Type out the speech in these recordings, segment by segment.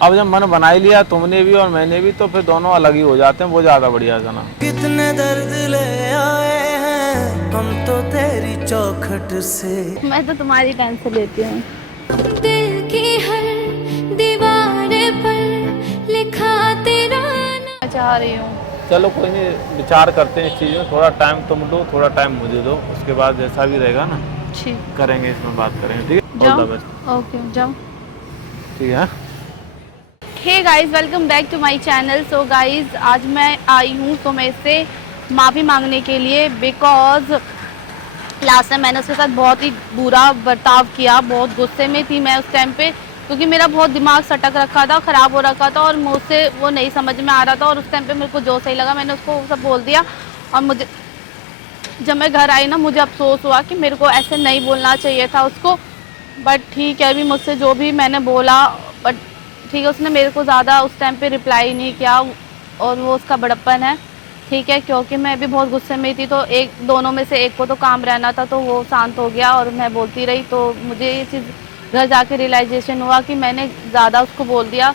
अब जब मन बना ही लिया तुमने भी और मैंने भी, तो फिर दोनों अलग ही हो जाते हैं, वो ज्यादा बढ़िया है ना। कितने दर्द ले आए हैं हम तो तेरी चौखट से। मैं तो तुम्हारी टेंशन लेती हूँ। दिल की हर दीवार पर लिखा तेरा नाम। चाह रही हूँ। चलो कोई नहीं, विचार करते हैं इस चीज में, थोड़ा टाइम तुम दो, थोड़ा टाइम मुझे दो, उसके बाद जैसा भी रहेगा ना ठीक, करेंगे, इसमें बात करेंगे, ठीक है? जाओ। All the best. ओके, जाओ। ठीक है। Hey guys, welcome back to my channel. So guys, आज मैं आई हूँ तुम्हें से माफ़ी मांगने के लिए, बिकॉज लास्ट टाइम मैंने उसके साथ बहुत ही बुरा बर्ताव किया। बहुत गुस्से में थी मैं उस टाइम पे, क्योंकि मेरा बहुत दिमाग सटक रखा था, ख़राब हो रखा था और मुझसे वो नहीं समझ में आ रहा था। और उस टाइम पे मेरे को जो सही लगा मैंने उसको सब बोल दिया। और मुझे जब मैं घर आई ना, मुझे अफसोस हुआ कि मेरे को ऐसे नहीं बोलना चाहिए था उसको। बट ठीक है, अभी मुझसे जो भी मैंने बोला, बट ठीक है, उसने मेरे को ज़्यादा उस टाइम पे रिप्लाई नहीं किया और वो उसका बड़प्पन है, ठीक है। क्योंकि मैं भी बहुत गुस्से में थी, तो एक दोनों में से एक को तो काम रहना था, तो वो शांत हो गया और मैं बोलती रही। तो मुझे ये चीज़ घर जाके रियलाइजेशन हुआ कि मैंने ज़्यादा उसको बोल दिया।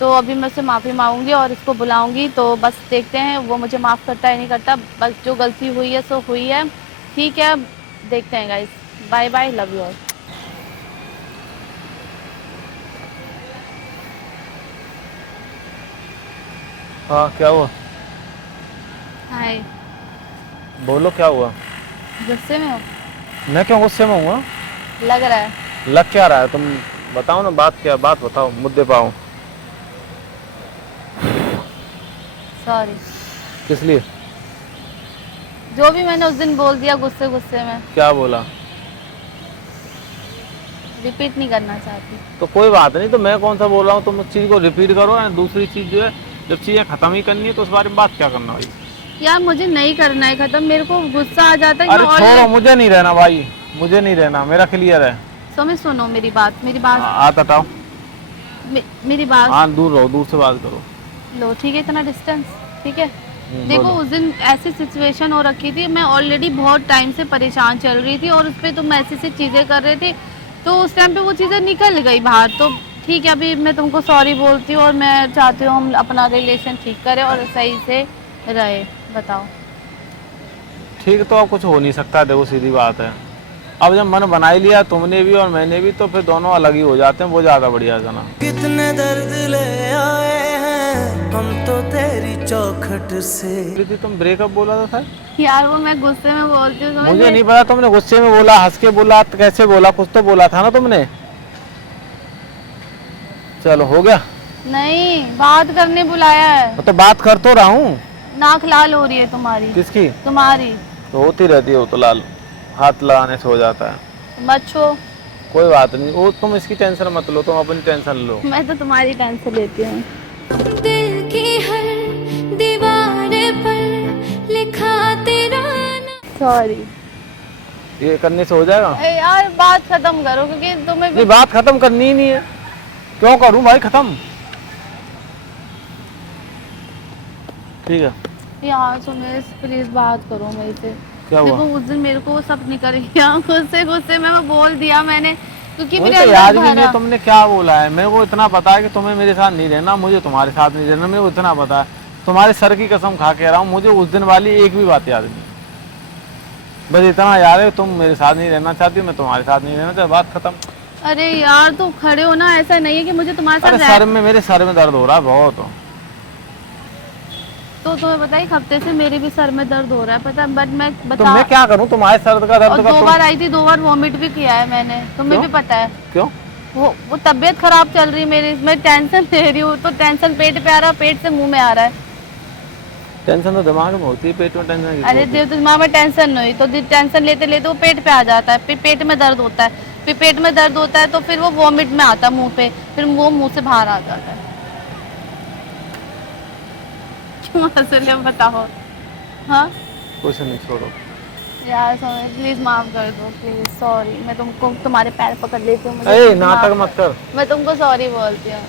तो अभी मैं उससे माफ़ी मांगूंगी और इसको बुलाऊंगी, तो बस देखते हैं वो मुझे माफ़ करता है नहीं करता। बस जो गलती हुई है सो हुई है, ठीक है। देखते हैं guys, bye bye, love you all. हाँ, क्या हुआ? हाय। बोलो क्या हुआ? गुस्से में हो? मैं क्यों गुस्से में हूँ? लग रहा है। लग क्या रहा है? तुम बताओ ना, बात क्या, बात बताओ, मुद्दे पाओ। सॉरी। किस लिए? जो भी मैंने उस दिन बोल दिया गुस्से गुस्से में, क्या बोला? रिपीट नहीं करना चाहती। तो कोई बात नहीं, तो मैं कौन सा बोल रहा हूँ, तुम उस चीज को रिपीट करो। या दूसरी चीज जो है, जब चीजें खत्म ही करनी है तो उस बारे में बात क्या करना भाई? यार मुझे नहीं करना है खत्म, मेरे को गुस्सा आ जाता है। अरे छोड़ो, मुझे नहीं रहना भाई, मुझे नहीं रहना, मेरा क्लियर है। सुनो मेरी बात, मेरी बात। हाथ हटाओ। मेरी बात। हाँ, दूर रहो, दूर से बात करो। लो, ठीक है, इतना डिस्टेंस, ठीक है। देखो, बोलो। उस दिन ऐसी सिचुएशन हो रखी थी, मैं ऑलरेडी बहुत टाइम से परेशान चल रही थी और उस पर तुम ऐसी सी चीज़ें कर रहे थे, तो उस टाइम पे वो चीज़ें निकल गई बाहर। तो ठीक है, अभी मैं तुमको सॉरी बोलती हूँ और मैं चाहती हूँ हम अपना रिलेशन ठीक करें और सही से रहे। बताओ। ठीक है, तो अब कुछ हो नहीं सकता, देखो सीधी बात है। अब जब मन बना ही लिया तुमने भी और मैंने भी, तो फिर दोनों अलग ही हो जाते हैं, वो ज्यादा बढ़िया है ना। कितने दर्द ले आए हैं हम तो तेरी चौखट से। तुम ब्रेकअप बोला था सर? यार वो मैं गुस्से में बोलती हूँ, मुझे नहीं पता, तुमने गुस्से में बोला, हंस के बोला, तो कैसे बोला, कुछ तो बोला था ना तुमने। चलो हो गया। नहीं, बात करने बुलाया है। तो बात कर तो रहा हूँ। नाक लाल हो रही है तुम्हारी। किसकी? तुम्हारी। तो होती रहती है वो तो लाल, हाथ लगाने से हो जाता है। मत छो। कोई बात नहीं, वो तुम इसकी टेंशन मत लो, तुम अपनी टेंशन लो। मैं तो तुम्हारी टेंशन लेती हूँ। दिल की हर दीवार पर लिखा तेरा नाम। सॉरी। ये करने से हो जाएगा? यार बात खत्म करो, क्योंकि तुम्हें नहीं, बात खत्म करनी ही नहीं है। क्यों करूं भाई खत्म? ठीक है यार सुमेश, प्लीज बात करो मेरे से। क्या हुआ? देखो उस दिन मेरे को सब निकल गया, गुस्से गुस्से में मैं बोल दिया मैंने, क्योंकि मेरे मुझे अंदर याद भी नहीं भरा। है तुमने क्या बोला है। मेरे को इतना पता है कि तुम्हें मेरे साथ नहीं रहना, मुझे तुम्हारे साथ नहीं रहना, मेरे को इतना पता है। तुम्हारे सर की कसम खा के रहा हूँ, मुझे उस दिन वाली एक भी बात याद नहीं। बस इतना याद है, तुम मेरे साथ नहीं रहना चाहती हो, मैं तुम्हारे साथ नहीं रहना चाहती, बात खत्म। अरे यार तो खड़े हो ना, ऐसा नहीं है कि मुझे तुम्हारे अरे साथ मेरे सर में दर्द हो रहा है बहुत। तो तुम्हें पता है, एक हफ्ते से मेरे भी सर में दर्द हो रहा है, पता है। बट मैं तो मैं क्या करूं, तुम्हारे सर का दर्द और का 2 बार आई थी, 2 बार वॉमिट भी किया है मैंने, तुम्हें भी पता है। क्यों? वो तबीयत खराब चल रही मेरी, मैं टेंशन ले रही हूँ, तो टेंशन पेट पे आ रहा है, पेट से मुंह में आ रहा है। टेंशन तो दिमाग में होती है, पेट में टेंशन किसको अरे होती है? देव, दिमाग में टेंशन नहीं, तो टेंशन लेते लेते वो पेट पे आ जाता है, फिर पेट में दर्द होता है, फिर पेट में दर्द होता है तो फिर वो वॉमिट में आता है मुंह पे, फिर वो मुंह से बाहर आ जाता है। क्यों हंस रहे हो, बताओ। हाँ कुछ नहीं, छोड़ो यार, सॉरी, प्लीज माफ कर दो, प्लीज। सॉरी, मैं तुमको तुम्हारे पैर पकड़ लेती हूँ, ए, नाटक मत कर। मैं तुमको सॉरी बोलती हूँ,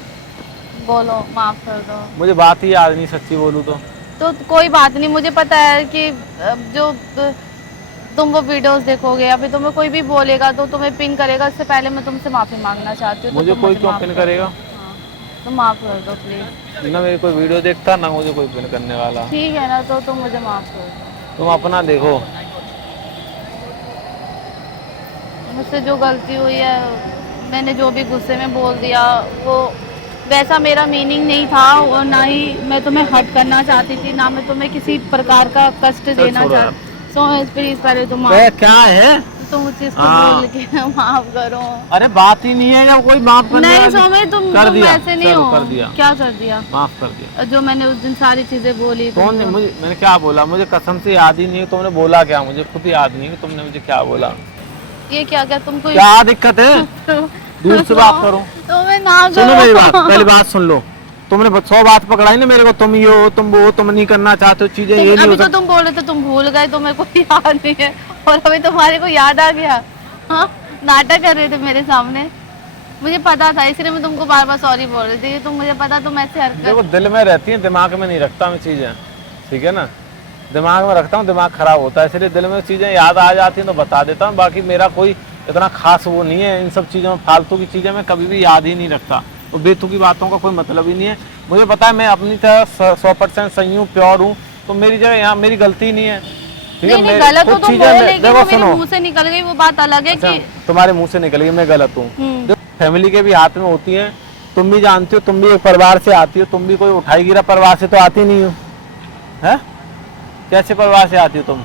बोलो माफ कर दो। मुझे बात ही याद नहीं, सच्ची बोलूं तो कोई बात नहीं, मुझे पता है कि जो तुम वो वीडियोस देखोगे या फिर तुम्हें कोई भी बोलेगा तो तुम्हें पिन करेगा, इससे पहले मैं तुमसे माफी मांगना चाहती हूँ। मुझे कोई क्यों पिन करेगा? तो माफ कर दो प्लीज। ना मेरी कोई वीडियो देखता ना मुझे कोई पिन करने वाला। ठीक है ना, तो तुम मुझे माफ कर दो। तुम अपना देखो। मुझसे जो गलती हुई है, मैंने जो भी गुस्से में बोल दिया वो वैसा मेरा मीनिंग नहीं था, और ना ही मैं तुम्हें हर्ट करना चाहती थी, ना मैं तुम्हें किसी प्रकार का कष्ट देना छोड़ो यार। चाहती। सो प्लीज पहले तुम बे, क्या है? तुम उस चीज को हाँ। बोल के माफ करो। अरे बात ही नहीं है जब कोई माफ करने नहीं वाली- सोमे, तुम कर दिया, ऐसे नहीं चलो, हो। कर दिया। क्या कर दिया? माफ कर दिया। जो मैंने उस दिन सारी चीजें बोली कौन ने मुझे, मैंने क्या बोला? मुझे कसम से याद ही नहीं है तुमने बोला क्या, मुझे खुद याद नहीं है कि तुमने मुझे क्या बोला। ये क्या क्या तुमको क्या दिक्कत है? दूर से बात करो। तुम्हें ना सुनो मेरी बात, करो। पहली बात सुन लो। तुमने 100 बात पकड़ाई ना मेरे को, तुम ये हो, तुम वो हो, तुम नहीं करना चाहते हो चीजें, ये नहीं अभी हो तो सकता। तुम बोल रहे थे तुम भूल गए, तो मेरे को याद नहीं है, और अभी तुम्हारे को याद आ गया। हाँ, नाटक कर रहे थे मेरे सामने। मुझे पता था, इसलिए मैं तुमको बार बार सॉरी बोल रही थी। तुम मुझे पता तुम ऐसे देखो हरकत। दिल में रहती है, दिमाग में नहीं रखता मैं चीजें, ठीक है ना। दिमाग में रखता हूँ, दिमाग खराब होता है, इसलिए दिल में चीजें याद आ जाती हैं तो बता देता हूँ। बाकी मेरा कोई इतना खास वो नहीं है इन सब चीजों में, फालतू की चीजें मैं कभी भी याद ही नहीं रखता, और बेतुकी बातों का कोई मतलब ही नहीं है। मुझे पता है मैं अपनी तरह 100% सही हूँ, प्योर हूँ, तो मेरी जगह यहाँ मेरी गलती नहीं है, ठीक है। नहीं मेरी गलत हो कुछ तुम चीजें बोले, मैं- लेकिन देखो वो मेरे सुनो, मुंह से निकल गई, वो बात अलग है अच्छा, कि तुम्हारे मुंह से निकल गई मैं गलत हूँ। हम्म। फैमिली के भी हाथ में होती है, तुम भी जानती हो, तुम भी एक परिवार से आती हो, तुम भी कोई उठाई गिरा परिवार से तो आती नहीं हो, है? कैसे परिवार से आती हो तुम?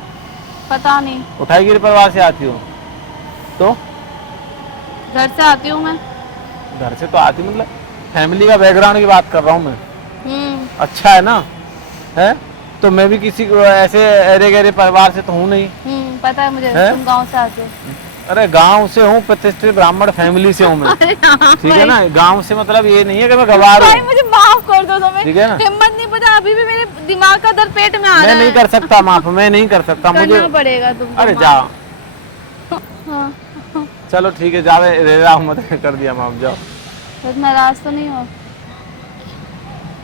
पता नहीं, उठाई गिरी परिवार से आती हो तो? घर से आती हूँ मैं। घर से तो आती, मतलब फैमिली का बैकग्राउंड की बात कर रहा हूँ मैं। अच्छा है ना, है? तो मैं भी किसी को ऐसे अरे गहरे परिवार से तो हूँ नहीं। पता है मुझे, है? तुम गांव से आते हो। अरे गांव से हूँ, प्रतिष्ठित ब्राह्मण फैमिली से हूँ मैं, ठीक है ना। गांव से मतलब ये नहीं है कि मैं गवार भाई हूँ, मुझे माफ कर दो, तुम्हें ठीक है ना? हिम्मत नहीं, पता अभी भी मेरे दिमाग का दर्द पेट में आ रहा मैं है। नहीं कर सकता माफ, मैं नहीं कर सकता, मुझे करना पड़ेगा तुमको। अरे माफ। जाओ, हाँ। चलो ठीक है, जावे रे रहा हूँ, मत कर दिया माफ, जाओ। बस नाराज तो नहीं हो?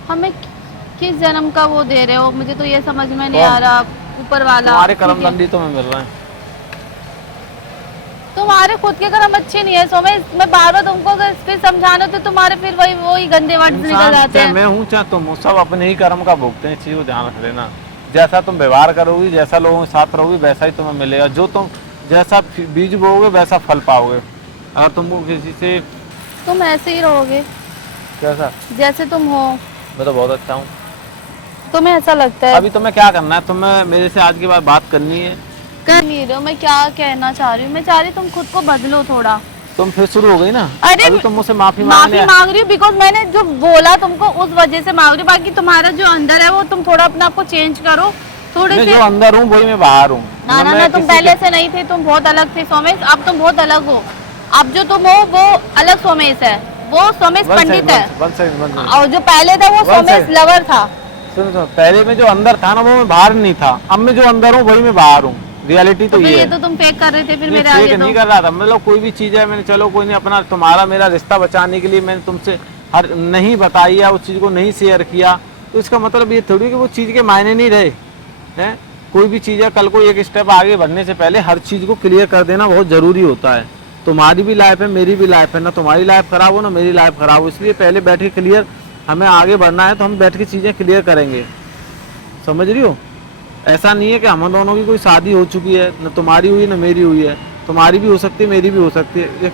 हमें किस जन्म का वो दे रहे हो, मुझे तो ये समझ में नहीं कौन? आ रहा। ऊपर वाला तुम्हारे ठीक है। कर्मदंडी तुम्हें मिल रहे हैं। तुम्हारे खुद के कर्म अच्छे नहीं है, सो मैं बार बार तुमको अगर फिर समझाना तो तुम्हारे फिर वही गंदे वर्ड निकल इंसान जाते चाहे हैं। मैं हूँ चाहे तुम हो, सब अपने ही कर्म का भोगते हैं, इस चीज को ध्यान रख लेना। जैसा तुम व्यवहार करोगी, जैसा लोगों के साथ रहोगी, वैसा ही तुम्हें मिलेगा। जो तुम जैसा बीज बोओगे वैसा फल पाओगे। अगर तुमको किसी से तुम ऐसे ही रहोगे कैसा, जैसे तुम हो, मैं तो बहुत अच्छा हूँ। तुम्हें ऐसा लगता है। अभी तुम्हें क्या करना है, तुम्हें मेरे से आज के बाद बात करनी है? कर नहीं रहे हो। मैं क्या कहना चाह रही हूँ, मैं चाह रही हूँ तुम खुद को बदलो थोड़ा। तुम फिर शुरू हो गई ना। अरे अभी तुम मुझसे माफी माफी मांग रही हूँ बिकॉज मैंने जो बोला तुमको उस वजह से मांग रही हूँ। बाकी तुम्हारा जो अंदर है वो तुम थोड़ा अपने आप को चेंज करो थोड़े मैं से। जो अंदर हूँ वही मैं बाहर हूँ। ना ना ना, तुम पहले से नहीं थे, तुम बहुत अलग थे सोमेश, अब तुम बहुत अलग हो। अब जो तुम हो वो अलग सोमेश है, वो सोमेश पंडित है, और जो पहले था वो One सोमेश second. लवर था। सुनो, पहले में जो अंदर था ना वो मैं बाहर नहीं था, अब मैं जो अंदर हूँ वही मैं बाहर हूँ। रियलिटी तो तो फिर ये ये है। तो तुम फेक कर रहे थे फिर नहीं, मेरे आगे फेक तो। नहीं कर रहा था, मतलब कोई भी चीज है मैंने, चलो कोई नहीं, अपना तुम्हारा मेरा रिश्ता बचाने के लिए मैंने तुमसे हर नहीं बताई या उस चीज को नहीं शेयर किया, तो इसका मतलब ये थोड़ी कि वो चीज के मायने नहीं रहे हैं। कोई भी चीज है, कल को एक स्टेप आगे बढ़ने से पहले हर चीज को क्लियर कर देना बहुत जरूरी होता है। तुम्हारी भी लाइफ है, मेरी भी लाइफ है, ना तुम्हारी लाइफ खराब हो ना मेरी लाइफ खराब हो, इसलिए पहले बैठ के क्लियर, हमें आगे बढ़ना है तो हम बैठ के चीजें क्लियर करेंगे। समझ रही हो? ऐसा नहीं है कि हम दोनों की कोई शादी हो चुकी है, न तुम्हारी हुई न मेरी हुई है। तुम्हारी भी हो सकती है, मेरी भी हो सकती है।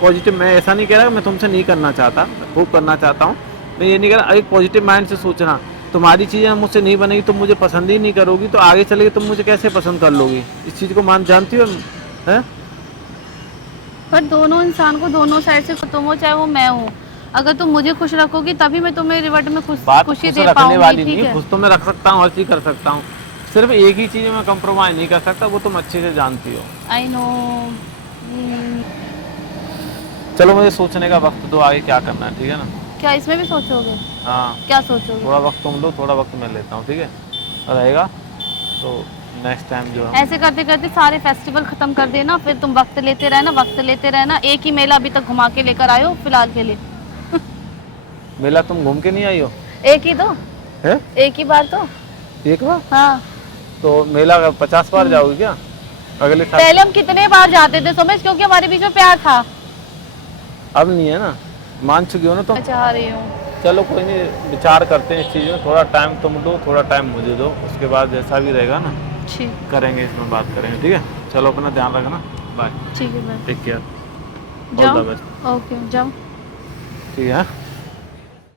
पॉजिटिव, मैं ऐसा नहीं कह रहा कि मैं तुमसे नहीं करना चाहता, खूब करना चाहता हूँ, मैं ये नहीं कह रहा। एक पॉजिटिव माइंड से सोचना, तुम्हारी चीज़ें मुझसे नहीं बनेगी, तुम मुझे पसंद ही नहीं करोगी, तो आगे चलेगी तुम मुझे कैसे पसंद कर लोगी? इस चीज़ को मान जानती हो है? पर दोनों इंसान को दोनों साइड से, तुम हो चाहे वो मैं हूँ, अगर तुम मुझे खुश रखोगी तभी मैं तुम्हें रिवर्ट में बात खुशी खुश दे रखने पाऊंगी। वाली ठीक नहीं, है, खुश तो मैं रख सकता हूँ, हर चीज़ कर सकता हूँ, सिर्फ एक ही चीज़ में कंप्रोमाइज़ नहीं कर सकता, वो तुम अच्छे से जानती हो। I know. चलो मुझे सोचने का वक्त दो, आगे क्या करना है, ठीक है ना? क्या इसमें भी सोचोगे? हाँ, क्या सोचोगे? थोड़ा वक्त तुम लो, थोड़ा वक्त मैं लेता हूँ, ठीक है रहेगा? तो नेक्स्ट टाइम जो है ऐसे करते करते सारे फेस्टिवल खत्म कर देना, फिर तुम वक्त लेते रहना, वक्त लेते रहना। एक ही मेला अभी तक घुमा के लेकर आए हो फिलहाल के लिए। मेला तुम घूम के नहीं आई हो? एक ही तो, है एक ही बार तो। एक बार? हाँ, तो मेला 50 बार जाओगी क्या अगले साल? पहले हम कितने बार जाते थे सोमेश, क्योंकि हमारे बीच में प्यार था। अब नहीं है ना, मान चुकी हो ना तुम। मैं चाह रही हूँ चलो कोई नहीं, विचार करते हैं इस चीज़ में, थोड़ा टाइम तुम दो, थोड़ा टाइम मुझे दो, उसके बाद जैसा भी रहेगा ना ठीक करेंगे, इसमें बात करेंगे, ठीक है। चलो अपना ध्यान रखना, बाय, ठीक है, बाय। टेक केयर, ऑल जाओ, द बेस्ट, ओके जाओ। ठीक है।